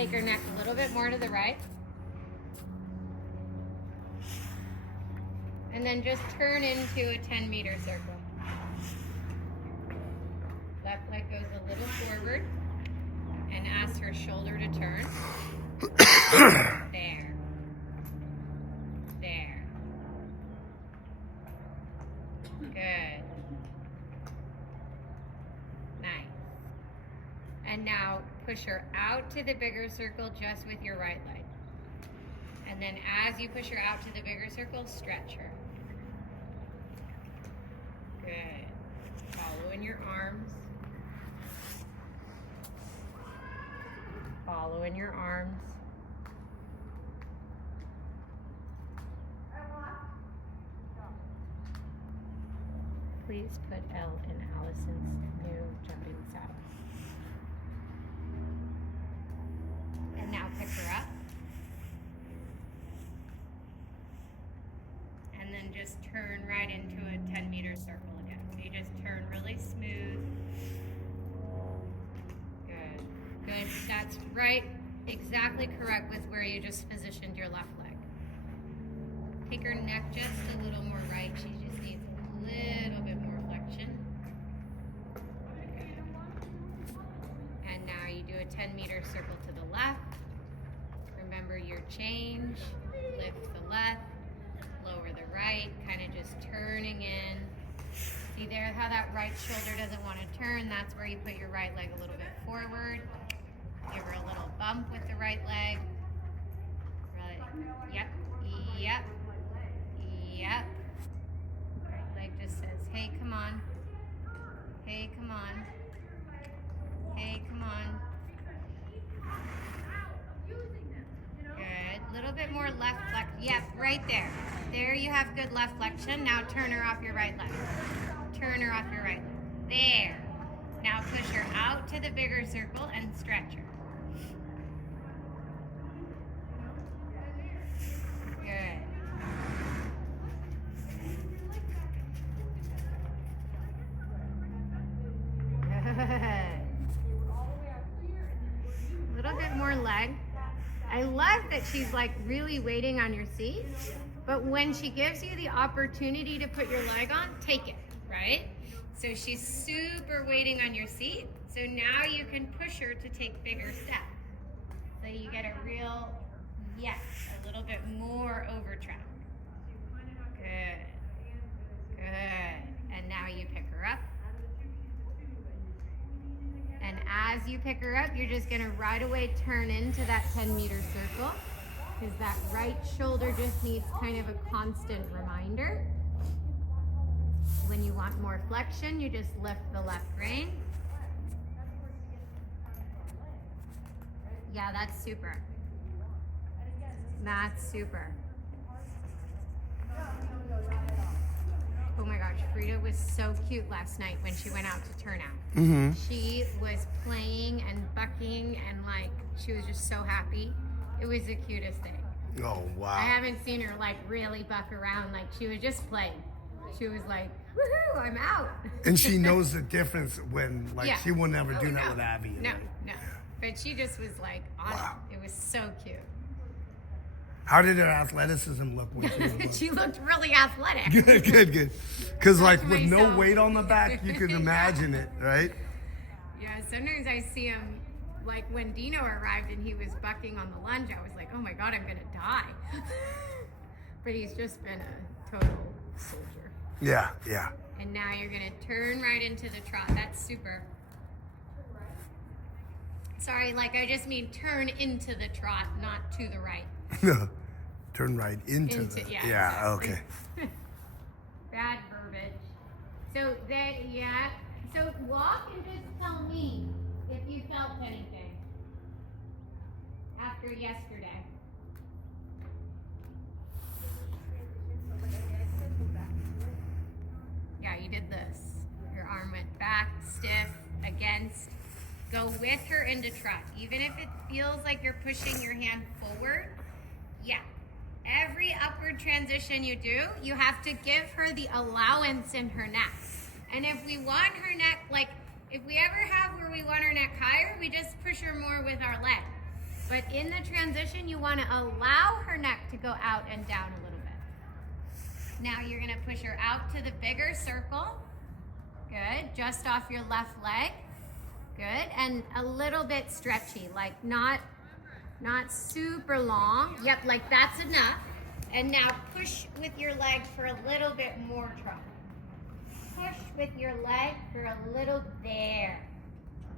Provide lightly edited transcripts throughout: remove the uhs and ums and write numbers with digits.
Take her neck a little bit more to the right. And then just turn into a 10-meter circle. Left leg goes a little forward. And ask her shoulder to turn. There. There. Good. Nice. And now push her out to the bigger circle just with your right leg. And then as you push her out to the bigger circle, stretch her. Good. Follow in your arms. Follow in your arms. Please put Elle in Allison's new jumping saddle. And now pick her up. And then just turn right into a 10-meter circle again. So you just turn really smooth. Good. Good. That's right. Exactly correct with where you just positioned your left leg. Take her neck just a little more right. She just needs a little bit more flexion. And now you do a 10-meter circle to the left. Remember your change. Lift the left, lower the right, kind of just turning in. See there how that right shoulder doesn't want to turn? That's where you put your right leg a little bit forward. Give her a little bump with the right leg. Right. Yep. Yep. Yep. Right leg just says, hey, come on. Hey, come on. Hey, come on. Good. A little bit more left flexion. Yep, right there. There you have good left flexion. Now turn her off your right leg. Turn her off your right leg. There. Now push her out to the bigger circle and stretch her. Good. Good. A little bit more leg. I love that she's like really waiting on your seat, but when she gives you the opportunity to put your leg on, take it, right? So she's super waiting on your seat. So now you can push her to take bigger steps. So you get a real, yes, a little bit more over track. Good. Good. And now you pick her up. And as you pick her up, you're just gonna right away turn into that 10-meter circle, because that right shoulder just needs kind of a constant reminder. When you want more flexion, you just lift the left rein. Yeah, that's super. That's super. Oh my gosh, Frida was so cute last night when she went out to turn out. Mm-hmm. She was playing and bucking and like, she was just so happy. It was the cutest thing. Oh, wow. I haven't seen her like really buck around. Like she was just playing. She was like, woohoo, I'm out. And she knows the difference when, like, she would never do that with Abby. No. But she just was like on it. It was so cute. How did her athleticism look when she was She looked really athletic. Good. Because, like, with no weight on the back, you can imagine it, right? Yeah, sometimes I see him, like, when Dino arrived and he was bucking on the lunge, I was like, oh my God, I'm going to die. But he's just been a total soldier. Yeah. And now you're going to turn right into the trot. That's super. Sorry, like, I just mean turn into the trot, not to the right. No. Turn right into the... Yeah, exactly. Okay. Bad verbiage. So so walk and just tell me if you felt anything after yesterday. Yeah, you did this. Your arm went back, stiff, against. Go with her into trot. Even if it feels like you're pushing your hand forward, every upward transition you do, you have to give her the allowance in her neck. And if we want her neck, like if we ever have where we want her neck higher, we just push her more with our leg. But in the transition, you want to allow her neck to go out and down a little bit. Now you're going to push her out to the bigger circle. Good. Just off your left leg. Good. And a little bit stretchy, like not super long. Yep, like that's enough. And now push with your leg for a little bit more trot. Push with your leg for a little, there.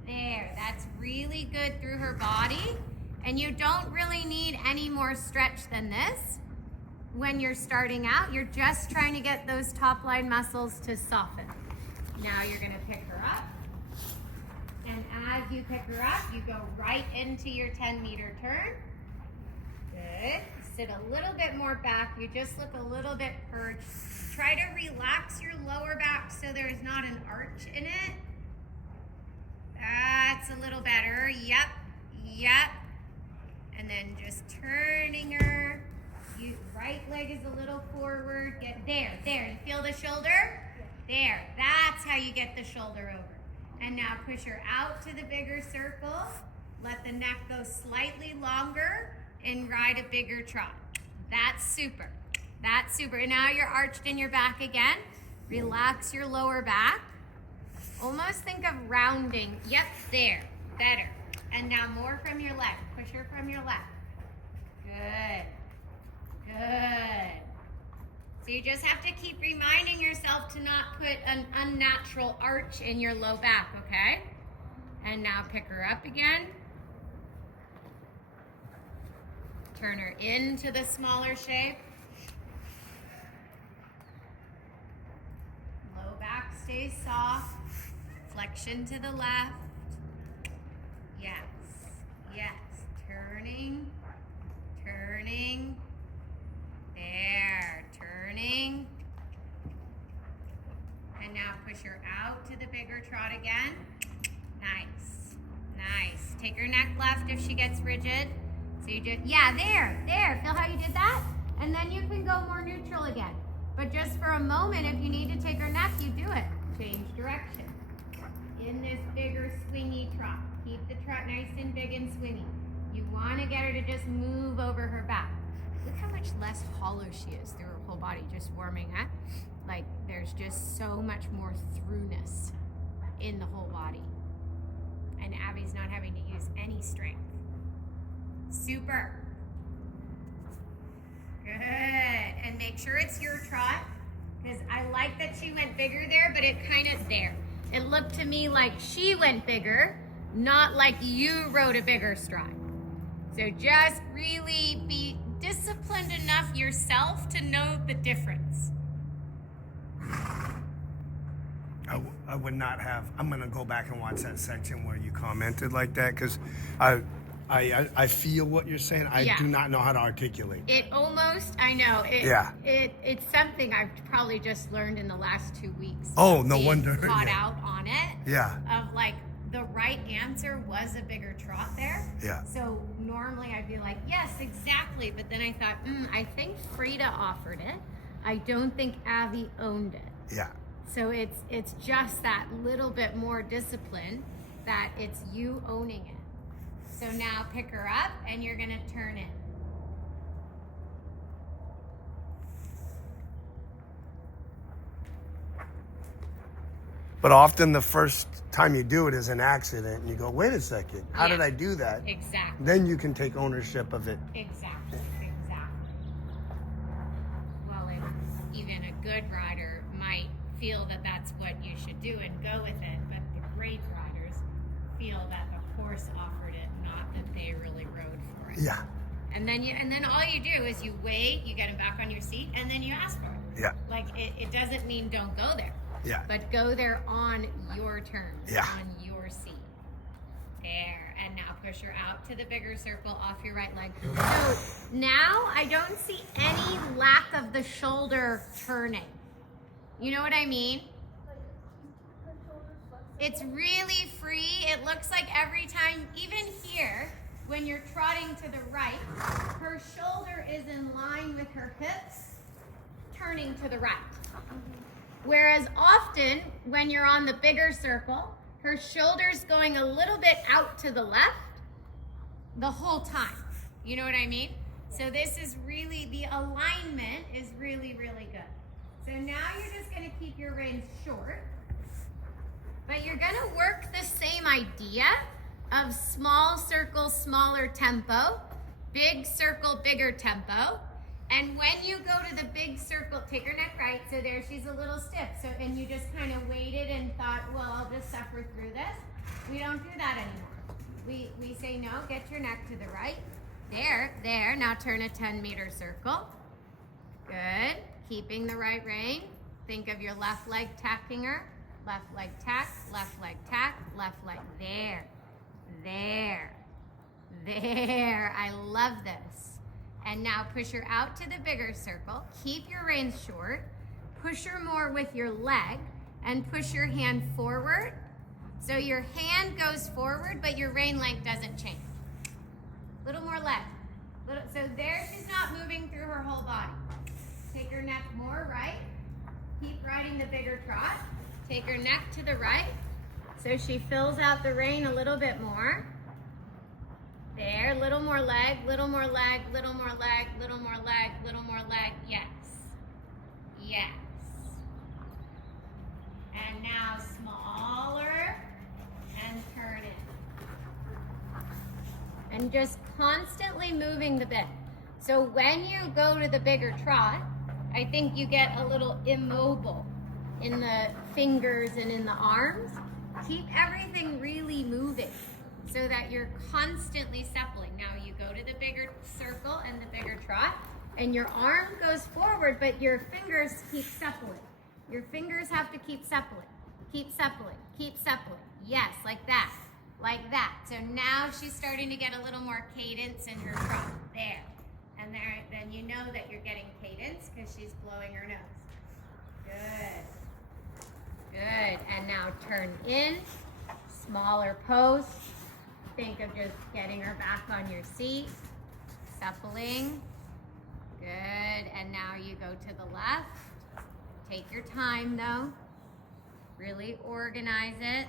That's really good through her body. And you don't really need any more stretch than this when you're starting out. You're just trying to get those top line muscles to soften. Now you're gonna pick her up. And as you pick her up, you go right into your 10-meter turn. Good. Sit a little bit more back. You just look a little bit perched. Try to relax your lower back so there's not an arch in it. That's a little better. Yep. And then just turning her. Right leg is a little forward. Get there. You feel the shoulder? There. That's how you get the shoulder over. And now push her out to the bigger circle. Let the neck go slightly longer and ride a bigger trot. That's super. And now you're arched in your back again. Relax your lower back. Almost think of rounding. Yep, there. Better. And now more from your left. Push her from your left. Good. So you just have to keep reminding yourself to not put an unnatural arch in your low back, okay? And now pick her up again. Turn her into the smaller shape. Low back stays soft. Flexion to the left. Yes. Turning. There. Turning. And now push her out to the bigger trot again. Nice. Take her neck left if she gets rigid. So you just, there. Feel how you did that? And then you can go more neutral again. But just for a moment, if you need to take her neck, you do it. Change direction. In this bigger swingy trot. Keep the trot nice and big and swingy. You want to get her to just move over her back. Look how much less hollow she is through her whole body, just warming up. Like there's just so much more throughness in the whole body. And Abby's not having to use any strength. Super. Good. And make sure it's your trot, because I like that she went bigger there, but it kind of there. It looked to me like she went bigger, not like you rode a bigger stride. So just really be disciplined enough yourself to know the difference. I would not have. I'm gonna go back and watch that section where you commented like that, because I feel what you're saying. I do not know how to articulate that. It almost, I know. It's something I've probably just learned in the last 2 weeks. Oh, no wonder. Caught out on it. Yeah. Of like, the right answer was a bigger trot there. Yeah. So normally I'd be like, yes, exactly. But then I thought, I think Frida offered it. I don't think Abby owned it. Yeah. So it's just that little bit more discipline that it's you owning it. So now pick her up and you're gonna turn it. But often the first time you do it is an accident and you go, wait a second, how did I do that? Exactly. Then you can take ownership of it. Exactly. Well, even a good rider might feel that that's what you should do and go with it, but the great riders feel that the course offered it, not that they really rode for it. Yeah. And then all you do is you wait, you get them back on your seat, and then you ask for it. Yeah. Like it doesn't mean don't go there. Yeah. But go there on your terms, Yeah. on your seat. There. And now push her out to the bigger circle off your right leg. So now I don't see any lack of the shoulder turning. You know what I mean? It's really free. It looks like every time, even here, when you're trotting to the right, her shoulder is in line with her hips, turning to the right. Whereas often, when you're on the bigger circle, her shoulder's going a little bit out to the left the whole time. You know what I mean? So this is really, the alignment is really, really good. So now you're just gonna keep your reins short, but you're gonna work the same idea of small circle, smaller tempo, big circle, bigger tempo. And when you go to the big circle, take her neck right, so there she's a little stiff. So, and you just kind of waited and thought, well, I'll just suffer through this. We don't do that anymore. We say, no, get your neck to the right. There, now turn a 10-meter circle. Good, keeping the right rein. Think of your left leg tacking her. Left leg tack, left leg tack, left leg, there. I love this. And now push her out to the bigger circle. Keep your reins short. Push her more with your leg and push your hand forward. So your hand goes forward, but your rein length doesn't change. Little more leg. So there she's not moving through her whole body. Take her neck more right. Keep riding the bigger trot. Take her neck to the right. So she fills out the rein a little bit more. There, little more leg, little more leg, little more leg, little more leg, little more leg. Yes. Yes. And now smaller and turn it. And just constantly moving the bit. So when you go to the bigger trot, I think you get a little immobile in the fingers and in the arms. Keep everything really moving so that you're constantly suppling. Now you go to the bigger circle and the bigger trot, and your arm goes forward, but your fingers keep suppling. Your fingers have to keep suppling. Keep suppling, keep suppling. Yes, like that, like that. So now she's starting to get a little more cadence in her trot. There. And there, then you know that you're getting cadence because she's blowing her nose. Good. Good. And now turn in, smaller post. Think of just getting her back on your seat, suppling. Good. And now you go to the left. Take your time though. Really organize it.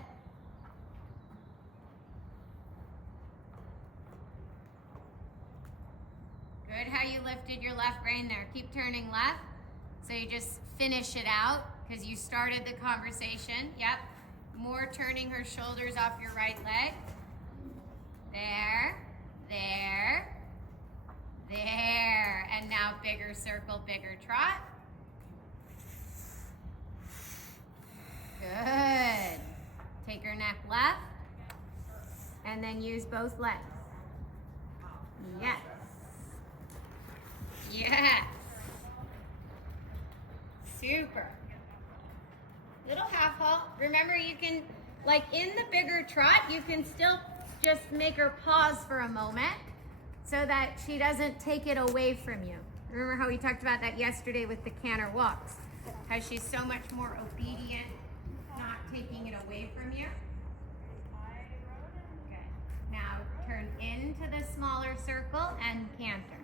Good how you lifted your left rein there. Keep turning left. So you just finish it out because you started the conversation. Yep. More turning her shoulders off your right leg. There, there, there. And now bigger circle, bigger trot. Good. Take her neck left. And then use both legs. Yes. Yes. Super. Little half halt. Remember, you can, like in the bigger trot, you can still just make her pause for a moment so that she doesn't take it away from you. Remember how we talked about that yesterday with the canter walks? How she's so much more obedient, not taking it away from you. Okay. Now turn into the smaller circle and canter.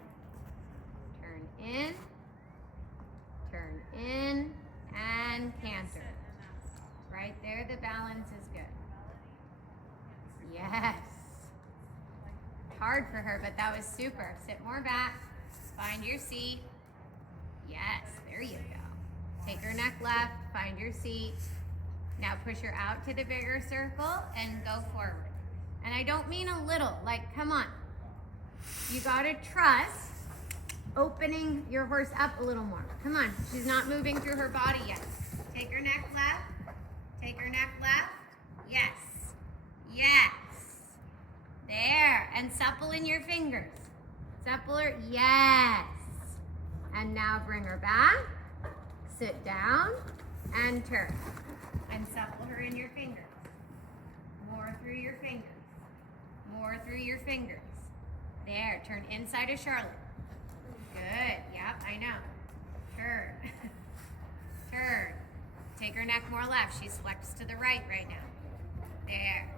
Turn in, and canter. Right there, the balance is good. Yes. Hard for her, but that was super. Sit more back, find your seat. Yes, there you go. Take her neck left, find your seat. Now push her out to the bigger circle and go forward. And I don't mean a little, like, come on. You gotta trust opening your horse up a little more. Come on, she's not moving through her body yet. Take her neck left, take her neck left. Yes, yes. There, and supple in your fingers. Supple her, yes. And now bring her back, sit down, and turn. And supple her in your fingers. More through your fingers. More through your fingers. There, turn inside of Charlotte. Good, yep, I know. Turn. Turn. Take her neck more left. She's flexed to the right now. There.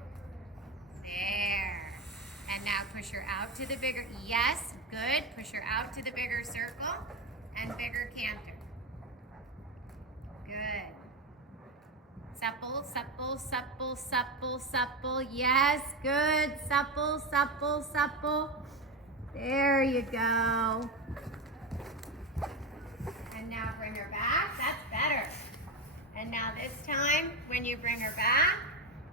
There. And now push her out to the bigger, yes, good. Push her out to the bigger circle and bigger canter. Good. Supple, supple, supple, supple, supple. Yes, good. Supple, supple, supple. There you go. And now bring her back. That's better. And now this time, when you bring her back,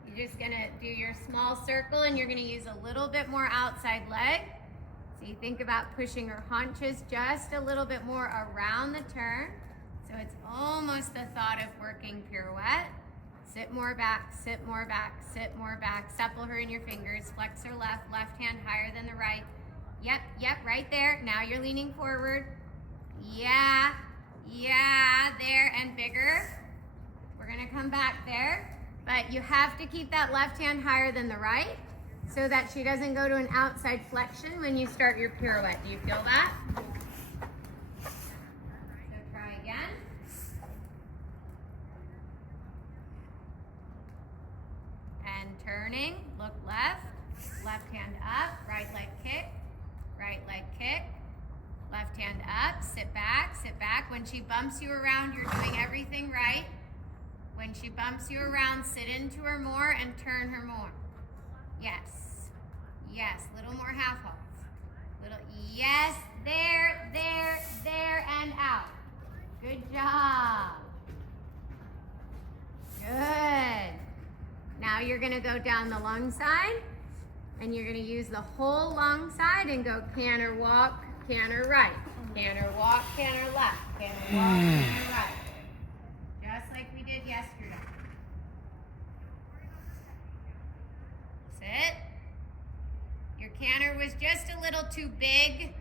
you're just gonna do your small circle and you're gonna use a little bit more outside leg. So you think about pushing her haunches just a little bit more around the turn. So it's almost the thought of working pirouette. Sit more back, sit more back, sit more back. Supple her in your fingers. Flex her left hand higher than the right. Yep, right there. Now you're leaning forward. Yeah, there, and bigger. We're gonna come back there, but you have to keep that left hand higher than the right so that she doesn't go to an outside flexion when you start your pirouette. Do you feel that? So try again. And turning, look left hand up, right leg kick, left hand up, sit back. When she bumps you around, you're doing everything right. When she bumps you around, sit into her more and turn her more. Yes, little more half halts. Yes, there, and out. Good job. Good. Now you're gonna go down the long side and you're gonna use the whole long side and go canter walk, canter right. Canter walk, canter left. Canter walk, canter right. Just like we did yesterday. Sit. Your canter was just a little too big.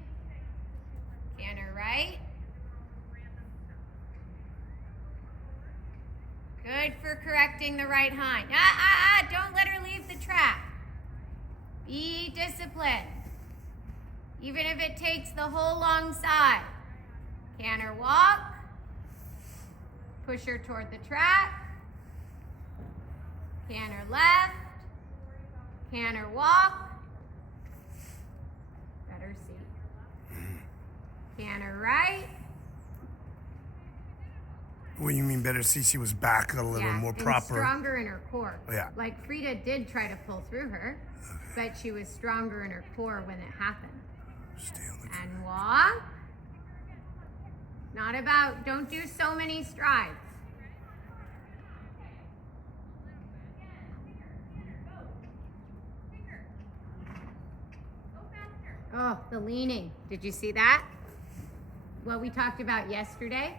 Canter right. Good for correcting the right hind. Don't let her leave the track. Be disciplined. Even if it takes the whole long side. Canter walk. Push her toward the track. Canter left. Canter walk. Better seat. Canter right. What do you mean better see? She was back a little more proper. Stronger in her core. Yeah. Like Frida did try to pull through her, but she was stronger in her core when it happened. And walk. Not about, don't do so many strides. Oh, the leaning. Did you see that? What we talked about yesterday?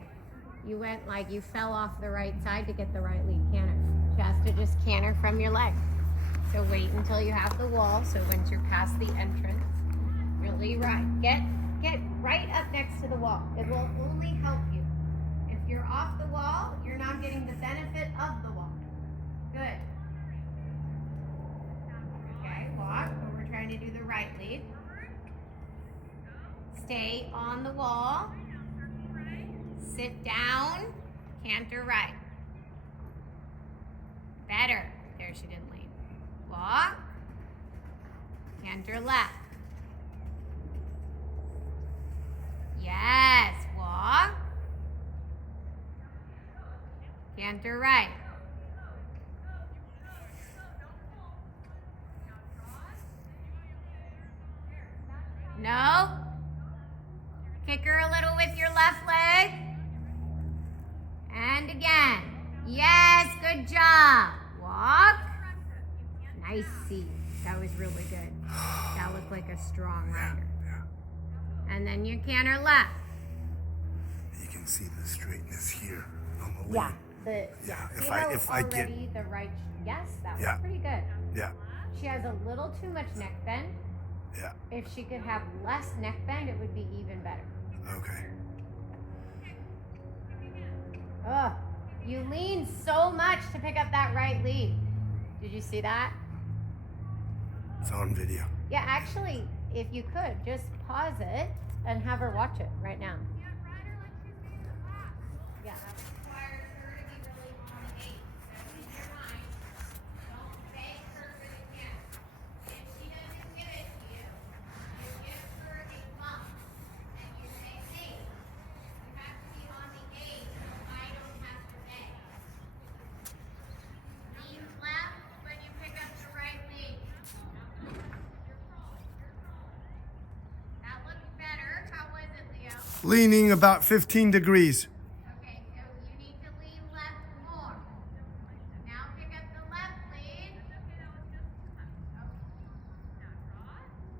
You went like you fell off the right side to get the right lead canter. She has to just canter from your leg. So wait until you have the wall. So once you're past the entrance, really right. Get right up next to the wall. It will only help you. If you're off the wall, you're not getting the benefit of the wall. Good. Okay, walk. But we're trying to do the right lead. Stay on the wall. Sit down. Canter right. Better. There, she didn't lean. Walk. Canter left. Yes. Walk. Canter right. No. Kick her a little with your left leg. And again. Yes, good job. Walk. Nice seat. That was really good. That looked like a strong rider. Yeah. And then you canter left. You can see the straightness here on the lead. If I get the right. Yes, that was pretty good. Yeah. She has a little too much neck bend. Yeah. If she could have less neck bend, it would be even better. Okay. Ugh. You lean so much to pick up that right lead. Did you see that? It's on video. Yeah, actually, if you could, just pause it and have her watch it right now. Yeah, that requires her to be really on the gate. So in your mind, don't beg her for the camera. If she doesn't give it to you, you give her a bump and you say, hey, you have to be on the gate so I don't have to beg. Leaning about 15 degrees. Okay, so you need to lean left more. Now pick up the left lead.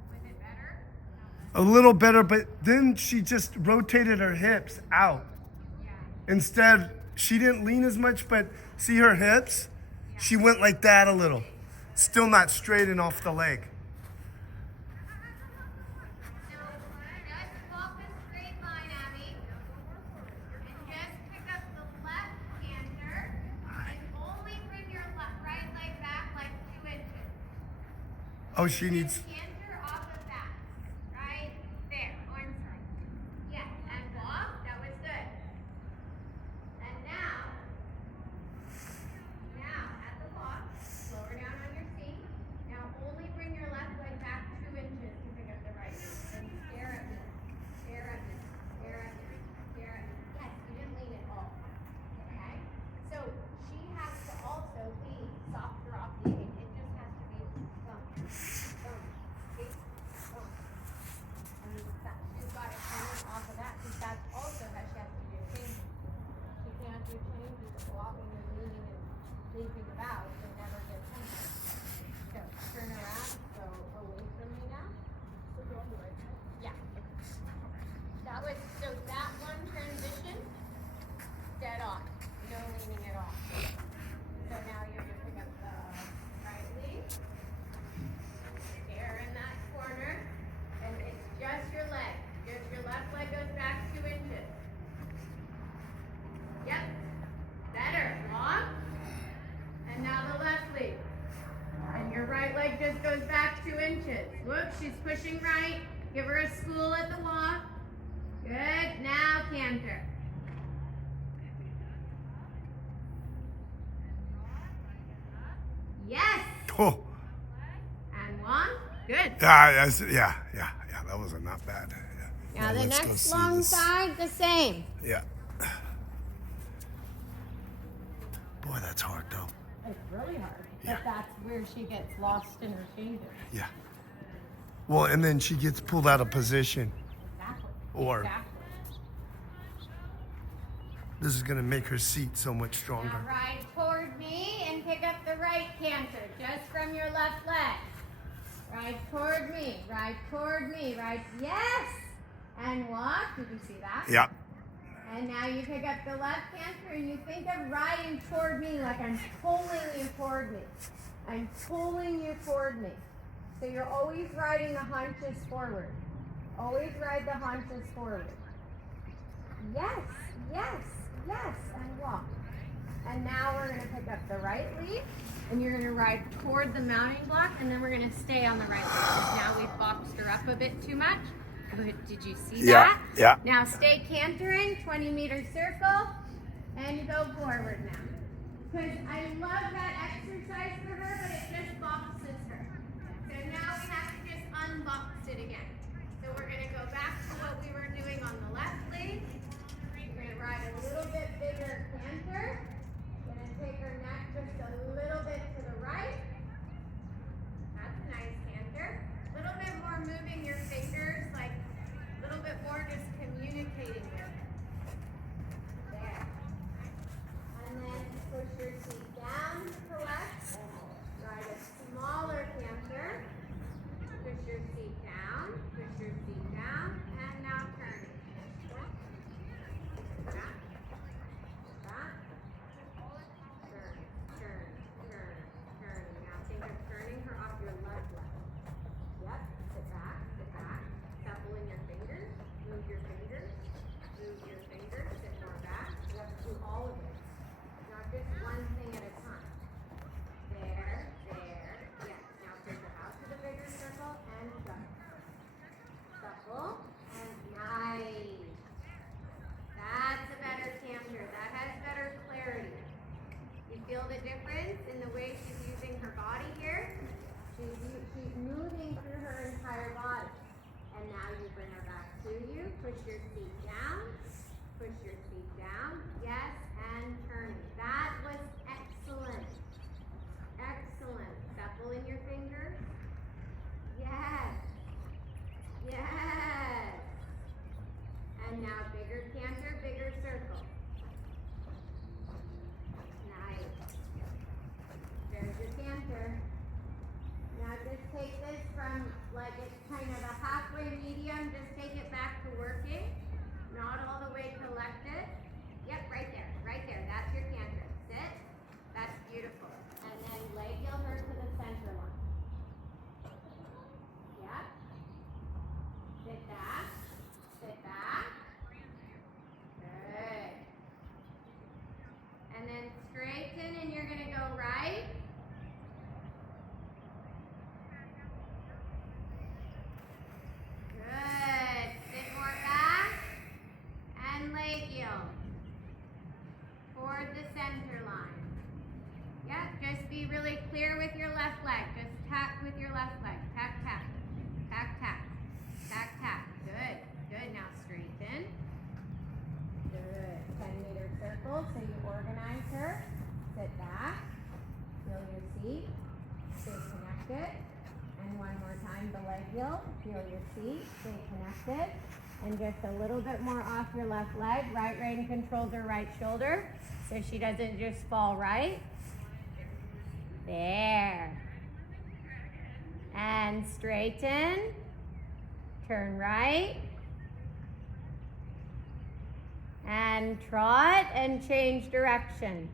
Was it better? A little better, but then she just rotated her hips out. Yeah. Instead, she didn't lean as much, but see her hips? She went like that a little. Still not straight and off the leg. So just walk a straight line, Abby. And just pick up the left canter. And only bring your right leg back like 2 inches. Oh, she needs... Canter off of that. Right there. Arm side. Yes. And walk. That was good. And now at the lock, lower down on your seat. Now only bring your left leg back 2 inches to pick up the right leg. And stare at me. Stare at me. Stare at me. Stare at me. Yes, you didn't lean at all. Okay? So she has to also be softer off the egg. It just has to be thumb. Thumb. Okay? Thumb. And she's got to turn off of that because that's also how she has to do changes. She can't do changes of walking and leaning and leaping about and never get tension. So turn around, go away from me now. Yeah. That one transition, dead on. No leaning at all. So now you're gonna pick up the right lead. Stare in that corner. And it's just your leg. Just your left leg goes back 2 inches. Yep. Better. Long. And now the left leg. And your right leg just goes back 2 inches. Whoops, she's pushing right. Give her a school at the walk. Good. Now canter. Yes. Oh. And one. Good. Yeah. That was not bad. Yeah. Now the let's go next see long this. side, the same. Yeah. Boy, that's hard though. It's really hard. Yeah. But that's where she gets lost in her changes. Yeah. Well, and then she gets pulled out of position. Exactly. Or Exactly. this is gonna make her seat so much stronger. Now ride toward me and pick up the right canter, just from your left leg. Ride toward me, ride toward me, ride, yes! And walk, did you see that? Yeah. And now you pick up the left canter and you think of riding toward me like I'm pulling you toward me. I'm pulling you toward me. So you're always riding the haunches forward. Always ride the haunches forward. Yes, yes, yes, and walk. And now we're going to pick up the right lead, and you're going to ride toward the mounting block, and then we're going to stay on the right leg, because now we've boxed her up a bit too much. Did you see that? Yeah. Now stay cantering, 20-meter circle, and go forward now. Because I love that exercise for her, but it just boxes her. So now we have to just unbox it again. So we're going to go back to what we were doing on the left leg. We're going to ride a little bit bigger canter. We're going to take her neck just a little bit to the right. That's a nice canter. A little bit more moving your fingers, like a little bit more just communicating with it. There. And then push your seat down to collect. Ride a smaller canter. Push your seat down. Push your seat down. And now turn. Back. Back. Turn. Turn. Turn. Turn. Now think of turning her off your left leg. Yep. Sit back. Sit back. Supple in your fingers. Move your fingers. Move your fingers. Sit more back. You have to do all of it. Not just one thing at a time. There. There. Yes. Now take her out to the bigger circle and shuffle. Shuffle. And nice. That's a better canter. That has better clarity. You feel the difference in the way she's using her body here? She's moving through her entire body. And now you bring her back to you. Push your feet down. Push your feet down. Yes, and turn. That was excellent. Excellent. Supple in your fingers. Yes. Yes. And now halfway medium, just take it back to working. Not all the way collected. Yep, right there, right there. That's your canter. Sit. That's beautiful. And then leg heel her to the center line. Yep. Sit back. Sit back. Good. And then straighten, and you're going to go right. Good. Sit more back. And leg heel. Toward the center line. Yep, just be really clear with your left leg. Just tap with your left leg. Tap, tap. Tap, tap. Tap, tap. Good. Good. Now straighten. Good. 10-meter circle. So you organize her. Sit back. Feel your seat. Stay connected. And one more time, the leg heel. Feel your seat. Stay connected. And just a little bit more off your left leg. Right rein controls her right shoulder, so she doesn't just fall right. There. And straighten. Turn right. And trot and change direction.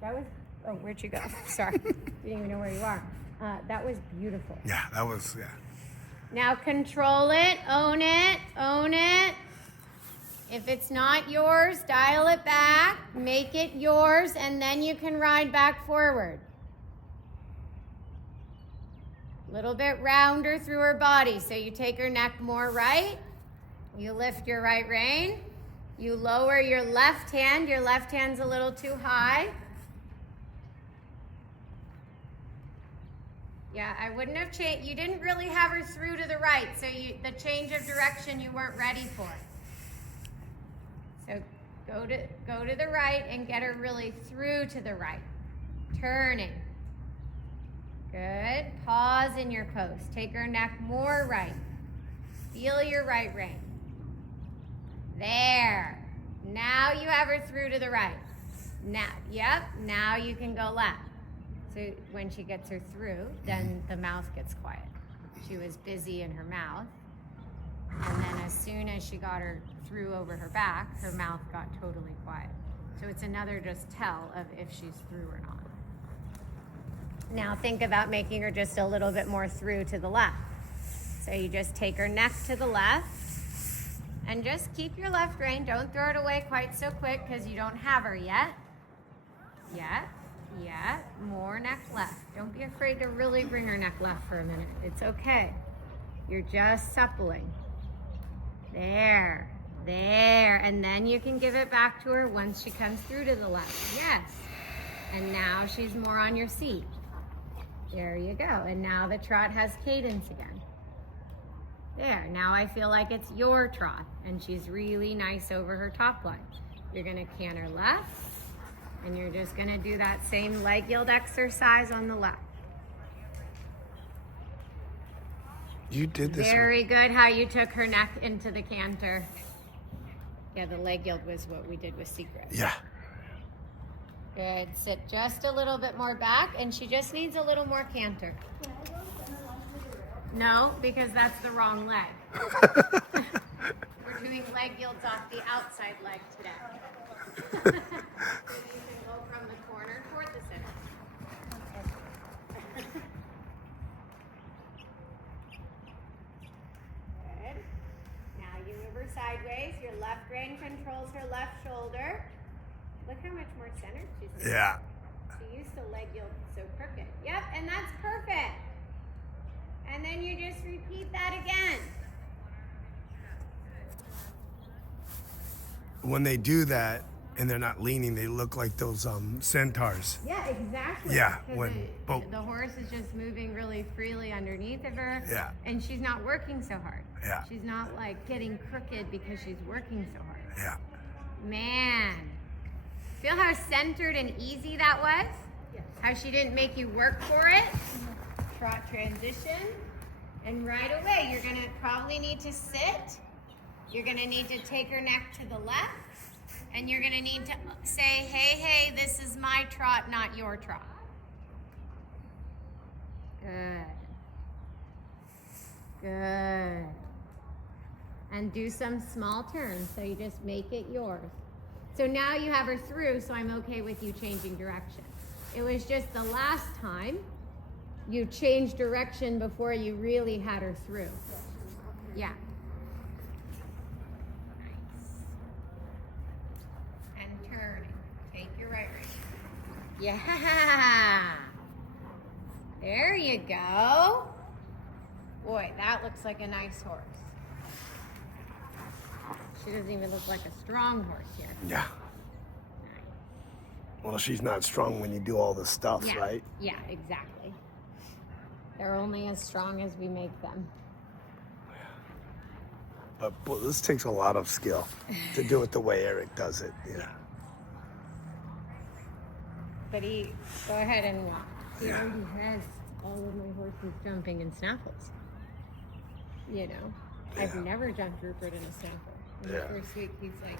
That was, oh, where'd you go? Sorry, didn't even know where you are. That was beautiful. Yeah, that was, yeah. Now control it, own it, own it. If it's not yours, dial it back, make it yours, and then you can ride back forward. A little bit rounder through her body, so you take her neck more right. You lift your right rein. You lower your left hand. Your left hand's a little too high. Yeah, I wouldn't have changed. You didn't really have her through to the right, so the change of direction you weren't ready for. So go to the right and get her really through to the right. Turning. Good. Pause in your post. Take her neck more right. Feel your right rein. There. Now you have her through to the right. Now, yep, now you can go left. So when she gets her through, then the mouth gets quiet. She was busy in her mouth. And then as soon as she got her through over her back, her mouth got totally quiet. So it's another just tell of if she's through or not. Now think about making her just a little bit more through to the left. So you just take her neck to the left and just keep your left rein. Don't throw it away quite so quick because you don't have her yet. Yet. Yeah, more neck left. Don't be afraid to really bring her neck left for a minute. It's okay. You're just suppling. There, there. And then you can give it back to her once she comes through to the left. Yes. And now she's more on your seat. There you go. And now the trot has cadence again. There, now I feel like it's your trot. And she's really nice over her top line. You're gonna canter left. And you're just going to do that same leg yield exercise on the left. You did this. Very good how you took her neck into the canter. Yeah, the leg yield was what we did with Secret. Yeah. Good. Sit just a little bit more back, and she just needs a little more canter. No, because that's the wrong leg. We're doing leg yields off the outside leg today. So you can go from the corner toward the center. Good. Now you move her sideways. Your left rein controls her left shoulder. Look how much more centered she's doing. Yeah. She used to leg yield so crooked. Yep, and that's perfect. And then you just repeat that again. When they do that, and they're not leaning, they look like those centaurs. Yeah, exactly. Yeah, Because the horse is just moving really freely underneath of her. Yeah. And she's not working so hard. Yeah. She's not like getting crooked because she's working so hard. Yeah. Man. Feel how centered and easy that was? Yes. How she didn't make you work for it? Trot transition. And right away, you're gonna probably need to sit. You're gonna need to take her neck to the left. And you're gonna need to say, hey, hey, this is my trot, not your trot. Good. Good. and do some small turns. So you just make it yours. So now you have her through, so I'm okay with you changing direction. It was just the last time you changed direction before you really had her through. Yeah. Nice. And turning. Take your right rein. Yeah. There you go. Boy, that looks like a nice horse. She doesn't even look like a strong horse here. Yeah. Well, she's not strong when you do all this stuff, Yeah. right? Yeah, exactly. They're only as strong as we make them. But this takes a lot of skill to do it the way Eric does it. Yeah. But go ahead and walk. He Yeah. already has all of my horses jumping in snaffles. You know, I've Yeah. never jumped Rupert in a snaffle. In the Yeah. first week, he's like,